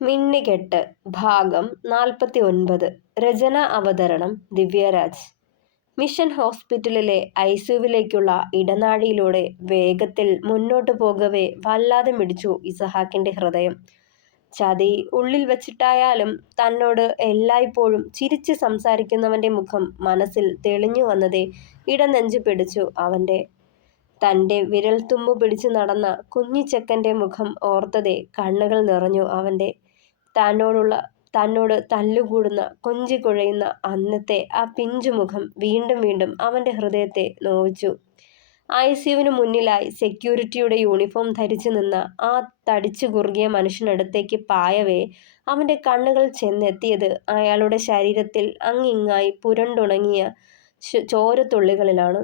മിന്നിക്കെട്ട് ഭാഗം 49. രചന അവതരണം ദിവ്യരാജ്. മിഷൻ ഹോസ്പിറ്റലിലെ ഐസിയുവിലേക്കുള്ള ഇടനാഴിയിലൂടെ വേഗത്തിൽ മുന്നോട്ടു പോകവേ വല്ലാതെ മിടിച്ചു ഇസഹാക്കിന്റെ ഹൃദയം. ചതി ഉള്ളിൽ വച്ചിട്ടായാലും തന്നോട് എല്ലായ്പ്പോഴും ചിരിച്ച് സംസാരിക്കുന്നവന്റെ മുഖം മനസ്സിൽ തെളിഞ്ഞു വന്നതേ ഇടനെഞ്ചു പിടിച്ചു അവന്റെ. തന്റെ വിരൽത്തുമ്പു പിടിച്ചു നടന്ന കുഞ്ഞിച്ചെക്കന്റെ മുഖം ഓർത്തതേ കണ്ണുകൾ നിറഞ്ഞു അവന്റെ. തന്നോട് തല്ലുകൂടുന്ന കൊഞ്ചിക്കുഴയുന്ന അന്നത്തെ ആ പിഞ്ചുമുഖം വീണ്ടും വീണ്ടും അവന്റെ ഹൃദയത്തെ നോവിച്ചു. ഐസിയുവിന് മുന്നിലായി സെക്യൂരിറ്റിയുടെ യൂണിഫോം ധരിച്ചു നിന്ന ആ തടിച്ചു കുറുകിയ മനുഷ്യനടുത്തേക്ക് പായവേ അവന്റെ കണ്ണുകൾ ചെന്നെത്തിയത് അയാളുടെ ശരീരത്തിൽ അങ്ങിങ്ങായി പുരണ്ടുണങ്ങിയ ചോരത്തുള്ളികളിലാണ്.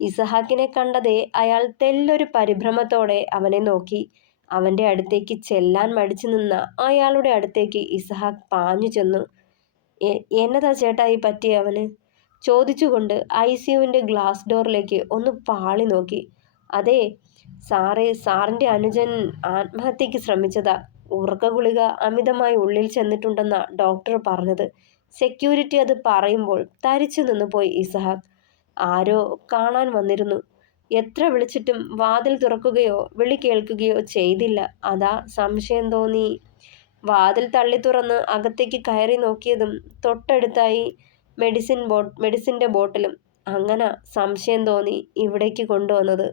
ഇസഹാക്കിനെ കണ്ടതേ അയാൾ തെല്ലൊരു പരിഭ്രമത്തോടെ അവനെ നോക്കി. അവന്റെ അടുത്തേക്ക് ചെല്ലാൻ മടിച്ചു നിന്ന അയാളുടെ അടുത്തേക്ക് ഇസഹാക്ക് പാഞ്ഞു ചെന്നു. എന്നതാ ചേട്ടാ ഈ പറ്റിയ അവന് ചോദിച്ചുകൊണ്ട് ഐസിയുവിന്റെ ഗ്ലാസ് ഡോറിലേക്ക് ഒന്ന് പാളി നോക്കി. അതെ സാറേ, സാറിന്റെ അനുജൻ ആത്മഹത്യക്ക് ശ്രമിച്ചതാ. ഉറക്ക ഗുളിക അമിതമായി ഉള്ളിൽ ചെന്നിട്ടുണ്ടെന്നാ ഡോക്ടർ പറഞ്ഞത്. സെക്യൂരിറ്റി അത് പറയുമ്പോൾ തരിച്ചു നിന്നു പോയി ഇസഹാക്ക്. ആരോ കാണാൻ വന്നിരുന്നു. എത്ര വിളിച്ചിട്ടും വാതിൽ തുറക്കുകയോ വിളി കേൾക്കുകയോ ചെയ്തില്ല. അതാ സംശയം തോന്നി വാതിൽ തള്ളി തുറന്ന് അകത്തേക്ക് കയറി നോക്കിയതും തൊട്ടടുത്തായി മെഡിസിന്റെ ബോട്ടിലും. അങ്ങനെ സംശയം തോന്നി ഇവിടേക്ക് കൊണ്ടുവന്നത്.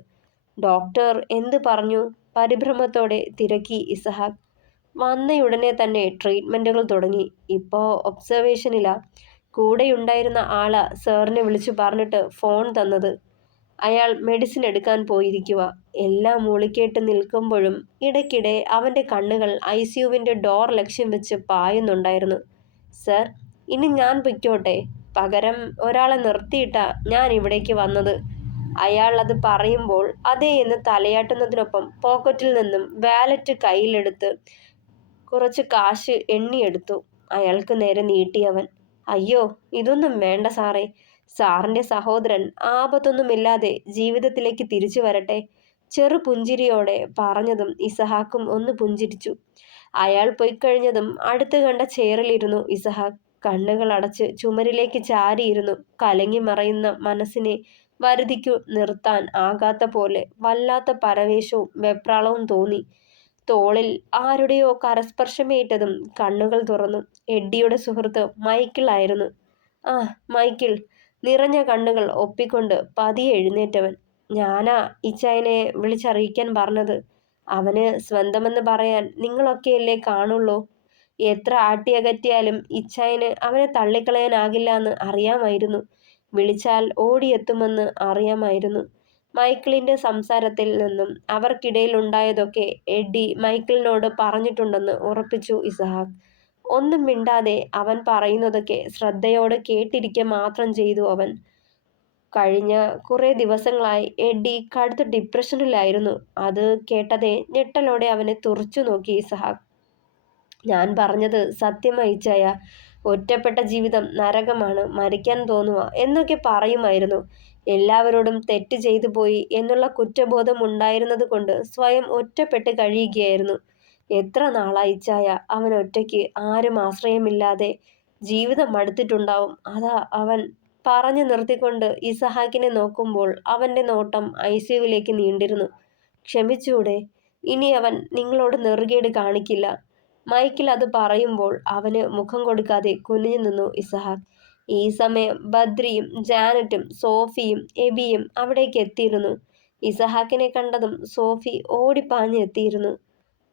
ഡോക്ടർ എന്ത് പറഞ്ഞു? പരിഭ്രമത്തോടെ തിരക്കി ഇസഹാക്ക്. വന്നയുടനെ തന്നെ ട്രീറ്റ്മെന്റുകൾ തുടങ്ങി. ഇപ്പോ ഒബ്സർവേഷനിലാ. കൂടെയുണ്ടായിരുന്ന ആളാ സാറിനെ വിളിച്ചു പറഞ്ഞിട്ട് ഫോൺ തന്നത്. അയാൾ മെഡിസിൻ എടുക്കാൻ പോയിരിക്കുക. എല്ലാം മൂളിക്കേട്ട് നിൽക്കുമ്പോഴും ഇടയ്ക്കിടെ അവന്റെ കണ്ണുകൾ ഐസിയുവിന്റെ ഡോർ ലക്ഷ്യം വെച്ച് പായുന്നുണ്ടായിരുന്നു. സർ, ഇനി ഞാൻ പൊയ്ക്കോട്ടെ? പകരം ഒരാളെ നിർത്തിയിട്ടാ ഞാൻ ഇവിടേക്ക് വന്നത്. അയാൾ അത് പറയുമ്പോൾ അതേ എന്ന് തലയാട്ടുന്നതിനൊപ്പം പോക്കറ്റിൽ നിന്നും വാലറ്റ് കയ്യിലെടുത്ത് കുറച്ച് കാശ് എണ്ണിയെടുത്തു അയാൾക്ക് നേരെ നീട്ടിയവൻ. അയ്യോ, ഇതൊന്നും വേണ്ട സാറേ. സാറിന്റെ സഹോദരൻ ആപത്തൊന്നുമില്ലാതെ ജീവിതത്തിലേക്ക് തിരിച്ചു വരട്ടെ. ചെറു പുഞ്ചിരിയോടെ പറഞ്ഞതും ഇസഹാക്കും ഒന്ന് പുഞ്ചിരിച്ചു. അയാൾ പൊയ്ക്കഴിഞ്ഞതും അടുത്ത് കണ്ട ചെയറിലിരുന്നു ഇസഹാക്ക്. കണ്ണുകൾ അടച്ച് ചുമരിലേക്ക് ചാരിയിരുന്നു. കലങ്ങി മറയുന്ന മനസ്സിനെ വരുതിക്കു നിർത്താൻ ആകാത്ത പോലെ വല്ലാത്ത പരവേശവും വെപ്രാളവും തോന്നി. തോളിൽ ആരുടെയോ കരസ്പർശമേറ്റതും കണ്ണുകൾ തുറന്നു. എഡ്ഡിയുടെ സുഹൃത്ത് മൈക്കിൾ ആയിരുന്നു. ആ മൈക്കിൾ. നിറഞ്ഞ കണ്ണുകൾ ഒപ്പിക്കൊണ്ട് പതിയെ എഴുന്നേറ്റവൻ. ഞാനാ ഇച്ചായനെ വിളിച്ചറിയിക്കാൻ പറഞ്ഞത്. അവന് സ്വന്തമെന്ന് പറയാൻ നിങ്ങളൊക്കെയല്ലേ കാണുള്ളൂ. എത്ര ആട്ടിയകറ്റിയാലും ഇച്ചായന് അവനെ തള്ളിക്കളയാനാകില്ല എന്ന് അറിയാമായിരുന്നു. വിളിച്ചാൽ ഓടിയെത്തുമെന്ന് അറിയാമായിരുന്നു. മൈക്കിളിന്റെ സംസാരത്തിൽ നിന്നും അവർക്കിടയിലുണ്ടായതൊക്കെ എഡ്ഡി മൈക്കിളിനോട് പറഞ്ഞിട്ടുണ്ടെന്ന് ഉറപ്പിച്ചു ഇസഹാക്ക്. ഒന്നും മിണ്ടാതെ അവൻ പറയുന്നതൊക്കെ ശ്രദ്ധയോടെ കേട്ടിരിക്കുക മാത്രം ചെയ്തു അവൻ. കഴിഞ്ഞ കുറേ ദിവസങ്ങളായി എഡ്ഡി കടുത്ത ഡിപ്രഷനിലായിരുന്നു. അത് കേട്ടതേ ഞെട്ടലോടെ അവനെ തുറച്ചു നോക്കി ഇസഹാക്ക്. ഞാൻ പറഞ്ഞത് സത്യമായി ഇച്ചായ. ഒറ്റപ്പെട്ട ജീവിതം നരകമാണ്, മരിക്കാൻ തോന്നുക എന്നൊക്കെ പറയുമായിരുന്നു. എല്ലാവരോടും തെറ്റ് ചെയ്തു പോയി എന്നുള്ള കുറ്റബോധം ഉണ്ടായിരുന്നത് കൊണ്ട് സ്വയം ഒറ്റപ്പെട്ട് കഴിയുകയായിരുന്നു. എത്ര നാളായി ഇച്ചായ അവൻ ഒറ്റയ്ക്ക്, ആരും ആശ്രയമില്ലാതെ. ജീവിതം മടുത്തിട്ടുണ്ടാവും. അതാ അവൻ. പറഞ്ഞു നിർത്തിക്കൊണ്ട് ഇസഹാക്കിനെ നോക്കുമ്പോൾ അവന്റെ നോട്ടം ഐസിയുവിലേക്ക് നീണ്ടിരുന്നു. ക്ഷമിച്ചൂടെ? ഇനി അവൻ നിങ്ങളോട് നെറുകേട് കാണിക്കില്ല. മൈക്കിൾ അത് പറയുമ്പോൾ അവന് മുഖം കൊടുക്കാതെ കുനിഞ്ഞു നിന്നു ഇസഹാക്ക്. ഈ സമയം ബദ്രിയും ജാനറ്റും സോഫിയും എബിയും അവിടേക്ക് എത്തിയിരുന്നു. ഇസഹാക്കിനെ കണ്ടതും സോഫി ഓടിപ്പാഞ്ഞ് എത്തിയിരുന്നു.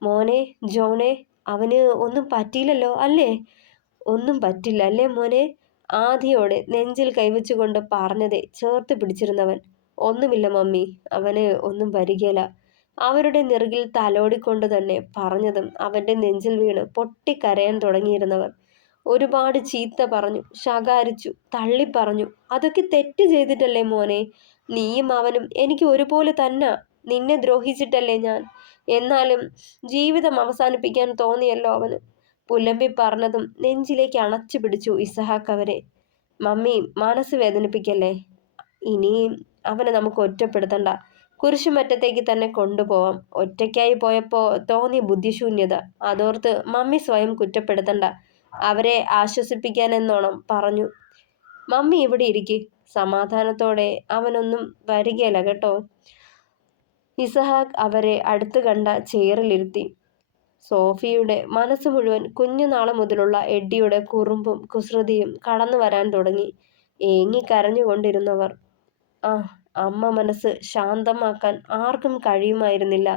മോനെ, ജോണേ, അവന് ഒന്നും പറ്റിയില്ലല്ലോ അല്ലേ? ഒന്നും പറ്റില്ല അല്ലേ മോനെ? ആദിയോടെ നെഞ്ചിൽ കൈവച്ചുകൊണ്ട് പറഞ്ഞതേ ചേർത്ത് പിടിച്ചിരുന്നവൻ. ഒന്നുമില്ല മമ്മി, അവന് ഒന്നും വരികയില്ല. അവരുടെ നെറുകിൽ തലോടിക്കൊണ്ട് തന്നെ പറഞ്ഞതും അവന്റെ നെഞ്ചിൽ വീണ് പൊട്ടിക്കരയാൻ തുടങ്ങിയിരുന്നവർ. ഒരുപാട് ചീത്ത പറഞ്ഞു, ശകാരിച്ചു, തള്ളിപ്പറഞ്ഞു. അതൊക്കെ തെറ്റ് ചെയ്തിട്ടല്ലേ മോനെ? നീയും അവനും എനിക്ക് ഒരുപോലെ തന്നെ. നിന്നെ ദ്രോഹിച്ചിട്ടല്ലേ ഞാൻ? എന്നാലും ജീവിതം അവസാനിപ്പിക്കാൻ തോന്നിയല്ലോ അവന്. പുലമ്പി പറഞ്ഞതും നെഞ്ചിലേക്ക് അണച്ചു പിടിച്ചു ഇസഹാക്ക് അവരെ. മമ്മി, മനസ്സ് വേദനിപ്പിക്കല്ലേ. ഇനിയും അവനെ നമുക്ക് ഒറ്റപ്പെടുത്തണ്ട. കുരിശുമറ്റത്തേക്ക് തന്നെ കൊണ്ടുപോവാം. ഒറ്റയ്ക്കായി പോയപ്പോ തോന്നിയ ബുദ്ധിശൂന്യത അതോർത്ത് മമ്മി സ്വയം കുറ്റപ്പെടുത്തണ്ട. അവരെ ആശ്വസിപ്പിക്കാനെന്നോണം പറഞ്ഞു. മമ്മി ഇവിടെ ഇരിക്ക്. സമാധാനത്തോടെ അവനൊന്നും വരികയില്ല കേട്ടോ. ഇസഹാക്ക് അവരെ അടുത്ത് കണ്ട ചെയറിലിരുത്തി. സോഫിയുടെ മനസ്സ് മുഴുവൻ കുഞ്ഞുനാള് മുതലുള്ള എഡ്ഡിയുടെ കുറുമ്പും കുസൃതിയും കടന്നു വരാൻ തുടങ്ങി. ഏങ്ങിക്കരഞ്ഞുകൊണ്ടിരുന്നവർ. ആ അമ്മ മനസ്സ് ശാന്തമാക്കാൻ ആർക്കും കഴിയുമായിരുന്നില്ല.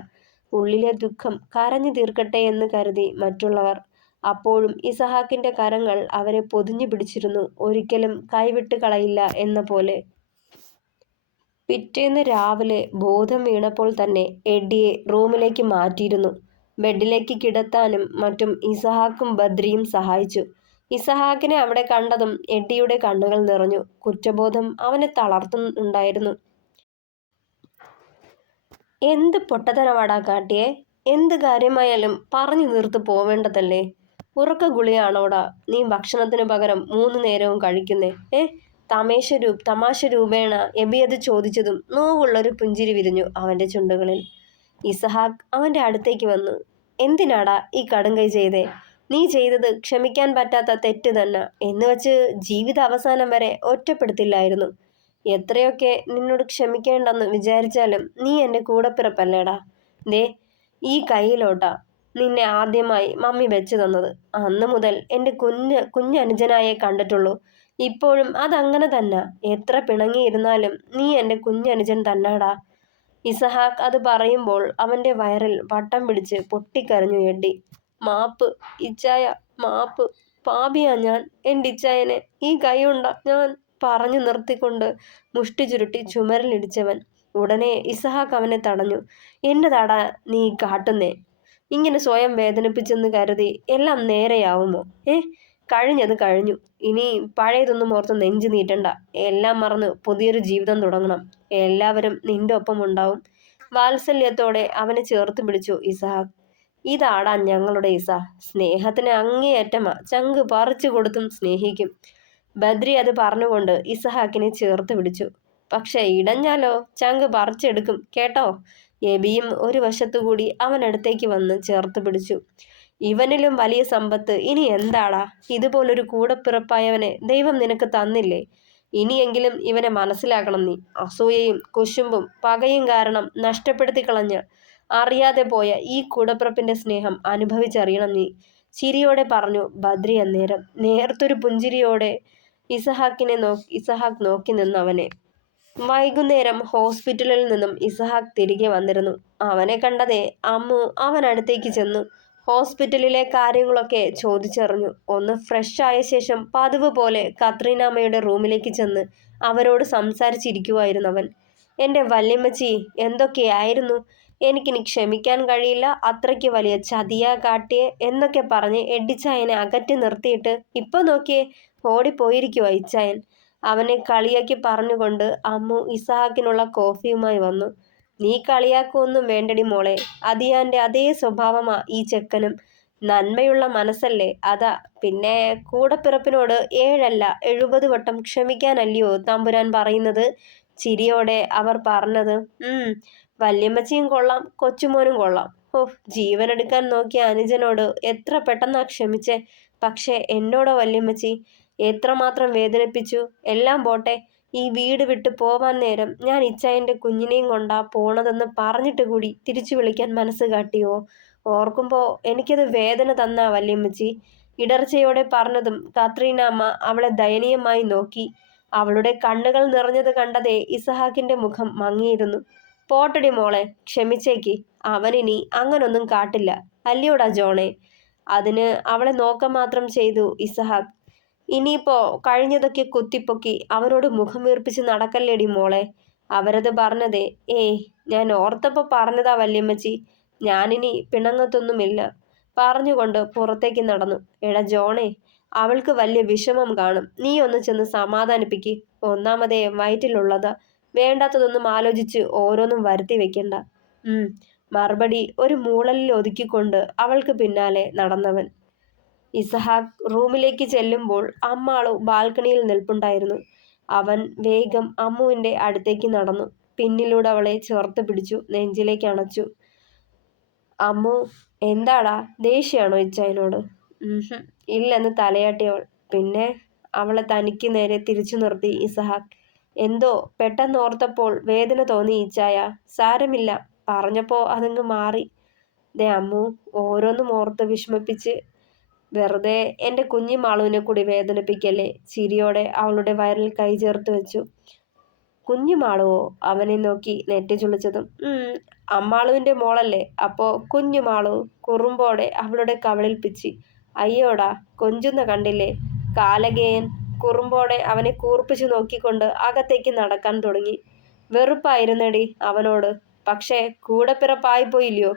ഉള്ളിലെ ദുഃഖം കരഞ്ഞു തീർക്കട്ടെ എന്ന് കരുതി മറ്റുള്ളവർ. അപ്പോഴും ഇസഹാക്കിന്റെ കരങ്ങൾ അവരെ പൊതിഞ്ഞു പിടിച്ചിരുന്നു, ഒരിക്കലും കൈവിട്ട് കളയില്ല എന്ന പോലെ. പിറ്റേന്ന് രാവിലെ ബോധം വീണപ്പോൾ തന്നെ എഡ്ഡിയെ റൂമിലേക്ക് മാറ്റിയിരുന്നു. ബെഡിലേക്ക് കിടത്താനും മറ്റും ഇസഹാക്കും ബദ്രിയും സഹായിച്ചു. ഇസഹാക്കിനെ അവിടെ കണ്ടതും എഡ്ഡിയുടെ കണ്ണുകൾ നിറഞ്ഞു. കുറ്റബോധം അവനെ തളർത്തുന്നുണ്ടായിരുന്നു. എന്ത് പൊട്ടത്തരവാടാ കാട്ടിയെ? എന്ത് കാര്യമായാലും പറഞ്ഞു തീർത്ത് പോവേണ്ടതല്ലേ? ഉറക്ക ഗുളിയാണോടാ നീ ഭക്ഷണത്തിന് പകരം 3 നേരവും കഴിക്കുന്നേ? തമാശ രൂപേണ എബി അത് ചോദിച്ചതും നോവുള്ളൊരു പുഞ്ചിരി വിരിഞ്ഞു അവന്റെ ചുണ്ടുകളിൽ. ഇസഹാക്ക് അവന്റെ അടുത്തേക്ക് വന്നു. എന്തിനാടാ ഈ കടുംകൈ ചെയ്തേ? നീ ചെയ്തത് ക്ഷമിക്കാൻ പറ്റാത്ത തെറ്റ് തന്നെ എന്ന് വെച്ച് ജീവിത അവസാനം വരെ ഒറ്റപ്പെടുത്തില്ലായിരുന്നു. എത്രയൊക്കെ നിന്നോട് ക്ഷമിക്കേണ്ടെന്ന് വിചാരിച്ചാലും നീ എൻ്റെ കൂടപ്പിറപ്പല്ലേടാ. ദേ ഈ കയ്യിലോട്ടാ നിന്നെ ആദ്യമായി മമ്മി വെച്ച് തന്നത്. അന്ന് മുതൽ എൻ്റെ കുഞ്ഞനുജനായെ കണ്ടിട്ടുള്ളൂ. ഇപ്പോഴും അതങ്ങനെ തന്നെ. എത്ര പിണങ്ങിയിരുന്നാലും നീ എൻ്റെ കുഞ്ഞനുജൻ തന്നാടാ. ഇസഹാക്ക് അത് പറയുമ്പോൾ അവന്റെ വയറിൽ വട്ടം പിടിച്ച് പൊട്ടിക്കരഞ്ഞു എഡ്ഡി. മാപ്പ് ഇച്ചായ, മാപ്പ്. പാപിയാ ഞാൻ. എൻ്റെ ഇച്ചായനെ ഈ കൈയുണ്ട ഞാൻ. പറഞ്ഞു നിർത്തിക്കൊണ്ട് മുഷ്ടി ചുരുട്ടി ചുമരിലിടിച്ചവൻ. ഉടനെ ഇസഹാക്ക് അവനെ തടഞ്ഞു. എന്നതാടാ നീ കാട്ടുന്നേ? ഇങ്ങനെ സ്വയം വേദനിപ്പിച്ചെന്ന് കരുതി എല്ലാം നേരെയാവുമോ? കഴിഞ്ഞത് കഴിഞ്ഞു. ഇനി പഴയതൊന്നും ഓർത്ത് നെഞ്ചു നീട്ടണ്ട. എല്ലാം മറന്ന് പുതിയൊരു ജീവിതം തുടങ്ങണം. എല്ലാവരും നിന്റെ ഒപ്പം ഉണ്ടാവും. വാത്സല്യത്തോടെ അവനെ ചേർത്ത് പിടിച്ചു ഇസഹാക്ക്. ഇതാടാ ഞങ്ങളുടെ ഇസ. സ്നേഹത്തിന് അങ്ങേയറ്റമാ. ചങ്ക് പറിച്ചു കൊടുത്തും സ്നേഹിക്കും. ബദ്രി അത് പറഞ്ഞുകൊണ്ട് ഇസഹാക്കിനെ ചേർത്ത് പിടിച്ചു. പക്ഷെ ഇടഞ്ഞാലോ ചങ്ക് പറിച്ചെടുക്കും കേട്ടോ. എബിയും ഒരു വശത്തുകൂടി അവനടുത്തേക്ക് വന്ന് ചേർത്ത് പിടിച്ചു. ഇവനിലും വലിയ സമ്പത്ത് ഇനി എന്താടാ? ഇതുപോലൊരു കൂടപ്പിറപ്പായവനെ ദൈവം നിനക്ക് തന്നില്ലേ? ഇനിയെങ്കിലും ഇവനെ മനസ്സിലാക്കണം നീ. അസൂയയും കുശുമ്പും പകയും കാരണം നഷ്ടപ്പെടുത്തി കളഞ്ഞ് അറിയാതെ പോയ ഈ കൂടപ്പിറപ്പിന്റെ സ്നേഹം അനുഭവിച്ചറിയണം നീ. ചിരിയോടെ പറഞ്ഞു ബദ്രി അന്നേരം. നേർത്തൊരു പുഞ്ചിരിയോടെ ഇസഹാക്ക് നോക്കി നിന്നവനെ. വൈകുന്നേരം ഹോസ്പിറ്റലിൽ നിന്നും ഇസഹാക്ക് തിരികെ വന്നിരുന്നു. അവനെ കണ്ടതേ അമ്മു അവനടുത്തേക്ക് ചെന്നു. ഹോസ്പിറ്റലിലെ കാര്യങ്ങളൊക്കെ ചോദിച്ചറിഞ്ഞു. ഒന്ന് ഫ്രഷ് ആയ ശേഷം പതിവ് പോലെ കത്രീനാമ്മയുടെ റൂമിലേക്ക് ചെന്ന് അവരോട് സംസാരിച്ചിരിക്കുവായിരുന്നു അവൻ. എൻ്റെ വല്യമ്മച്ചി എന്തൊക്കെയായിരുന്നു? എനിക്കിനി ക്ഷമിക്കാൻ കഴിയില്ല. അത്രയ്ക്ക് വലിയ ചതിയാ കാട്ടിയെ എന്നൊക്കെ പറഞ്ഞ് എഡ്ഡിച്ചായനെ അകറ്റി നിർത്തിയിട്ട് ഇപ്പൊ നോക്കിയേ ഓടിപ്പോയിരിക്കുവാ ഇച്ചായൻ. അവനെ കളിയാക്കി പറഞ്ഞുകൊണ്ട് അമ്മു ഇസഹാക്കിനുള്ള കോഫിയുമായി വന്നു. നീ കളിയാക്കൊന്നും വേണ്ടടി മോളെ. അതിയാന്റെ അതേ സ്വഭാവമാ ഈ ചെക്കനും. നന്മയുള്ള മനസ്സല്ലേ അതാ. പിന്നെ കൂടപ്പിറപ്പിനോട് 7 അല്ല 70 വട്ടം ക്ഷമിക്കാനല്ലയോ തമ്പുരാൻ പറയുന്നത്? ചിരിയോടെ അവർ പറഞ്ഞത്. വല്യമ്മച്ചിയും കൊള്ളാം, കൊച്ചുമോനും കൊള്ളാം. ജീവനെടുക്കാൻ നോക്കിയ അനുജനോട് എത്ര പെട്ടെന്നാ ക്ഷമിച്ചേ. പക്ഷെ എന്നോടോ വല്യമ്മച്ചി എത്രമാത്രം വേദനിപ്പിച്ചു. എല്ലാം പോട്ടെ, ഈ വീട് വിട്ട് പോവാൻ നേരം ഞാൻ ഇച്ചായൻ്റെ കുഞ്ഞിനെയും കൊണ്ടാ പോണതെന്ന് പറഞ്ഞിട്ട് കൂടി തിരിച്ചു വിളിക്കാൻ മനസ്സ് കാട്ടിയോ? ഓർക്കുമ്പോൾ എനിക്കത് വേദന തന്നാ വല്യമ്മച്ചി. ഇടർച്ചയോടെ പറഞ്ഞതും കത്രീനാമ്മ അവളെ ദയനീയമായി നോക്കി. അവളുടെ കണ്ണുകൾ നിറഞ്ഞത് കണ്ടതേ ഇസഹാക്കിന്റെ മുഖം മങ്ങിയിരുന്നു. പോട്ടടി മോളെ, ക്ഷമിച്ചേക്ക്. അവനിനി അങ്ങനൊന്നും കാട്ടില്ല അല്ലയോടാ ജോണേ. അതിന് അവളെ നോക്കം മാത്രം ചെയ്തു ഇസഹാക്ക്. ഇനിയിപ്പോ കഴിഞ്ഞതൊക്കെ കുത്തിപ്പൊക്കി അവരോട് മുഖം വീർപ്പിച്ച് നടക്കല്ലേടി മോളെ. അവരത് പറഞ്ഞതേ ഞാൻ ഓർത്തപ്പോൾ പറഞ്ഞതാ വല്യമ്മച്ചി. ഞാനിനി പിണങ്ങത്തൊന്നുമില്ല പറഞ്ഞുകൊണ്ട് പുറത്തേക്ക് നടന്നു. എടാ ജോണേ, അവൾക്ക് വലിയ വിഷമം കാണും. നീ ഒന്ന് ചെന്ന് സമാധാനിപ്പിക്ക്. ഒന്നാമതേ വയറ്റിലുള്ളതാ. വേണ്ടാത്തതൊന്നും ആലോചിച്ച് ഓരോന്നും വരുത്തി വെക്കണ്ട. മറുപടി ഒരു മൂളലിൽ ഒതുക്കിക്കൊണ്ട് അവൾക്ക് പിന്നാലെ നടന്നവൻ. ഇസഹാക്ക് റൂമിലേക്ക് ചെല്ലുമ്പോൾ അമ്മാളു ബാൽക്കണിയിൽ നിൽപ്പുണ്ടായിരുന്നു. അവൻ വേഗം അമ്മുവിൻ്റെ അടുത്തേക്ക് നടന്നു. പിന്നിലൂടെ അവളെ ചേർത്ത് പിടിച്ചു നെഞ്ചിലേക്ക് അണച്ചു. അമ്മു, എന്താടാ, ദേഷ്യമാണോ ഇച്ചായനോട്? ഇല്ലെന്ന് തലയാട്ടി അവൾ. പിന്നെ? അവളെ തനിക്ക് നേരെ തിരിച്ചു നിർത്തി ഇസഹാക്ക്. എന്തോ പെട്ടെന്ന് ഓർത്തപ്പോൾ വേദന തോന്നി ഇച്ചായ. സാരമില്ല, പറഞ്ഞപ്പോൾ അതങ്ങ് മാറി. ദേ അമ്മു, ഓരോന്നും ഓർത്ത് വിഷമിപ്പിച്ച് വെറുതെ എൻ്റെ കുഞ്ഞു മാളുവിനെ കൂടി വേദനിപ്പിക്കല്ലേ. ചിരിയോടെ അവളുടെ വയറിൽ കൈ ചേർത്ത് വെച്ചു. കുഞ്ഞു മാളുവോ? അവനെ നോക്കി നെറ്റി ചുളിച്ചതും. അമ്മാളുവിൻ്റെ മോളല്ലേ, അപ്പോ കുഞ്ഞു മാളു. കുറുമ്പോടെ അവളുടെ കവിളിൽ പിച്ചി. അയ്യോടാ, കൊഞ്ചുന്ന കണ്ടില്ലേ? കാലകേയൻ കുറുമ്പോടെ അവനെ കൂർപ്പിച്ചു നോക്കിക്കൊണ്ട് അകത്തേക്ക് നടക്കാൻ തുടങ്ങി. വെറുപ്പായിരുന്നടി അവനോട്. പക്ഷേ കൂടപ്പിറപ്പായിപ്പോയില്ലയോ?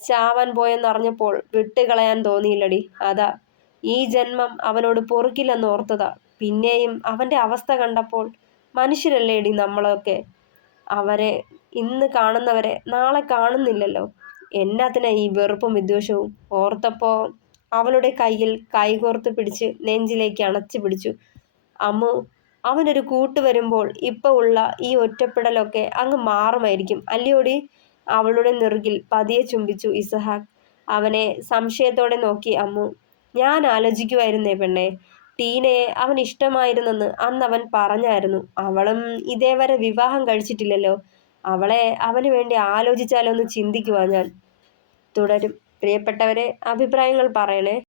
ചാവാൻ പോയെന്നറിഞ്ഞപ്പോൾ വിട്ടുകളയാൻ തോന്നിയില്ലടി, അതാ. ഈ ജന്മം അവനോട് പൊറുക്കില്ലെന്ന് ഓർത്തതാ. പിന്നെയും അവൻ്റെ അവസ്ഥ കണ്ടപ്പോൾ. മനുഷ്യരല്ലേടി നമ്മളൊക്കെ. അവരെ ഇന്ന് കാണുന്നവരെ നാളെ കാണുന്നില്ലല്ലോ. എന്നാത്തിനാ ഈ വെറുപ്പും വിദ്വേഷവും? ഓർത്തപ്പോൾ അവളുടെ കയ്യിൽ കൈകോർത്ത് പിടിച്ച് നെഞ്ചിലേക്ക് അണച്ചു പിടിച്ചു. അമ്മു, അവനൊരു കൂട്ട് വരുമ്പോൾ ഇപ്പോൾ ഉള്ള ഈ ഒറ്റപ്പെടലൊക്കെ അങ്ങ് മാറുമായിരിക്കും അല്ലയോടി? അവളുടെ നെറുകിൽ പതിയെ ചുംബിച്ചു ഇസഹാക്ക്. അവനെ സംശയത്തോടെ നോക്കി അമ്മു. ഞാൻ ആലോചിക്കുമായിരുന്നേ പെണ്ണെ, ടീനയെ അവൻ ഇഷ്ടമായിരുന്നെന്ന് അന്നവൻ പറഞ്ഞായിരുന്നു. അവളും ഇതേവരെ വിവാഹം കഴിച്ചിട്ടില്ലല്ലോ. അവളെ അവന് വേണ്ടി ആലോചിച്ചാലൊന്ന് ചിന്തിക്കുവാ ഞാൻ. തുടരും. പ്രിയപ്പെട്ടവരെ, അഭിപ്രായങ്ങൾ പറയണേ.